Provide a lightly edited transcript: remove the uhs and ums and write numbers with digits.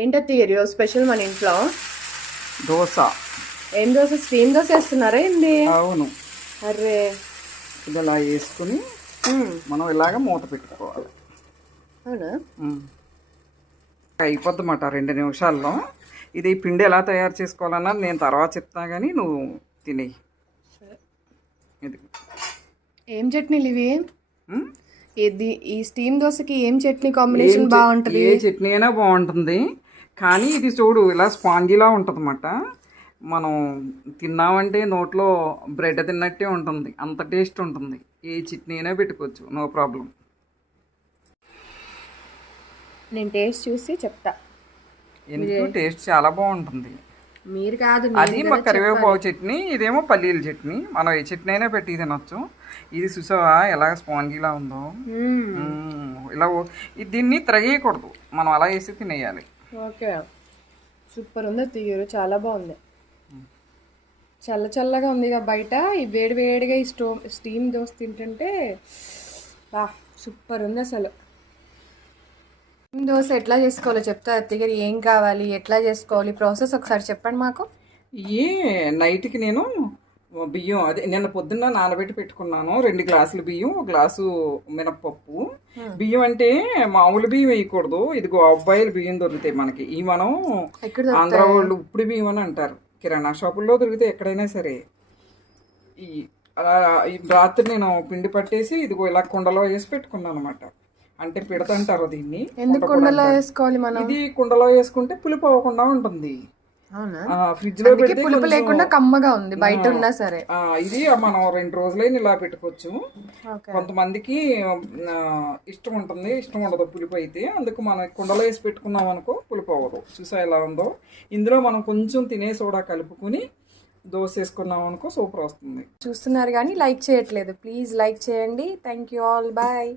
ఏంటత్తయ్య ఈరోజు స్పెషల్ మన ఇంట్లో దోశ. ఏం దోశ? స్టీమ్ దోశ వేస్తున్నారా ఏంది? అవును. అరే ఇది ఇలా వేసుకుని మనం ఇలాగ మూత పెట్టుకోవాలి. అవునా? అయిపోద్ది అన్నమాట 2 నిమిషాల్లో. ఇది పిండి ఎలా తయారు చేసుకోవాలన్నది నేను తర్వాత చెప్తా, కానీ నువ్వు తినేయి. ఇది ఏం చట్నీలు ఇవి? ఇది ఈ స్టీమ్ దోశకి ఏం చట్నీ కాంబినేషన్ బాగుంటుంది? ఏ చట్నీ అయినా బాగుంటుంది, కానీ ఇది చూడు ఇలా స్పాంజీలా ఉంటుంది అన్నమాట. మనం తిన్నామంటే నోట్లో బ్రెడ్ తిన్నట్టే ఉంటుంది, అంత టేస్ట్ ఉంటుంది. ఏ చట్నీ అయినా పెట్టుకోవచ్చు, నో ప్రాబ్లం. నేను టేస్ట్ చూసి చెప్తా. ఎందుకు టేస్ట్ చాలా బాగుంటుంది. మీరు కాదు, అది మా కరివేపాకు చట్నీ, ఇదేమో పల్లీల చట్నీ. మనం ఏ చట్నీ అయినా పెట్టి తినొచ్చు. ఇది చూసావా ఎలా స్పాంజీలా ఉందో. ఇలా దీన్ని త్రగేయకూడదు, మనం అలా వేసి తినేయాలి. ఓకే, సూపర్ ఉంది తీయరు, చాలా బాగుంది. చల్ల చల్లగా ఉంది ఇక బయట. ఈ వేడి వేడిగా ఈ స్టీమ్ దోశ తింటుంటే బా సూపర్ ఉంది అసలు. స్టీమ్ దోశ ఎట్లా చేసుకోవాలో చెప్తా అత్తయ్య గారు. ఏం కావాలి, ఎట్లా చేసుకోవాలి, ప్రాసెస్ ఒకసారి చెప్పండి మాకు. నైట్కి నేను బియ్యం నిన్న పొద్దున్న నానబెట్టి పెట్టుకున్నాను. 2 గ్లాసులు బియ్యం, 1 గ్లాసు మినప్పప్పు. బియ్యం అంటే మామూలు బియ్యం వేయకూడదు. ఇదిగో అబ్బాయిలు బియ్యం దొరుకుతాయి మనకి. ఈ మనం ఆంధ్ర వాళ్ళు ఉప్పుడు బియ్యం అని అంటారు. కిరాణా షాపుల్లో దొరికితే ఎక్కడైనా సరే. ఈ రాత్రి నేను పిండి పట్టేసి ఇదిగో ఇలా కుండలో వేసి పెట్టుకున్నాను అనమాట. అంటే పిడతంటారు దీన్ని. ఎందుకు కుండలో వేసుకోవాలి మనం? ఇది కుండలో వేసుకుంటే పులుపు అవ్వకుండా ఉంటుంది. ఫ్రిడ్జ్ లో పెడితే పులుపు లేకుండా కమ్మగా ఉంది బయట ఉన్నా సరే. ఇది మనం 2 రోజులైనా ఇలా పెట్టుకోవచ్చు. కొంతమందికి ఇష్టం ఉంటుంది, ఇష్టం ఉండదు పులుపు అయితే. అందుకు మనం కుండలో వేసి పెట్టుకున్నాం అనుకో పులుపు అవ్వదు. చూసా ఎలా ఉందో. ఇందులో మనం కొంచెం తినే సోడా కలుపుకుని దోశ వేసుకున్నాం అనుకో సూపర్ వస్తుంది. చూస్తున్నారు కానీ లైక్ చేయట్లేదు. ప్లీజ్ లైక్ చేయండి. Thank you all. బాయ్.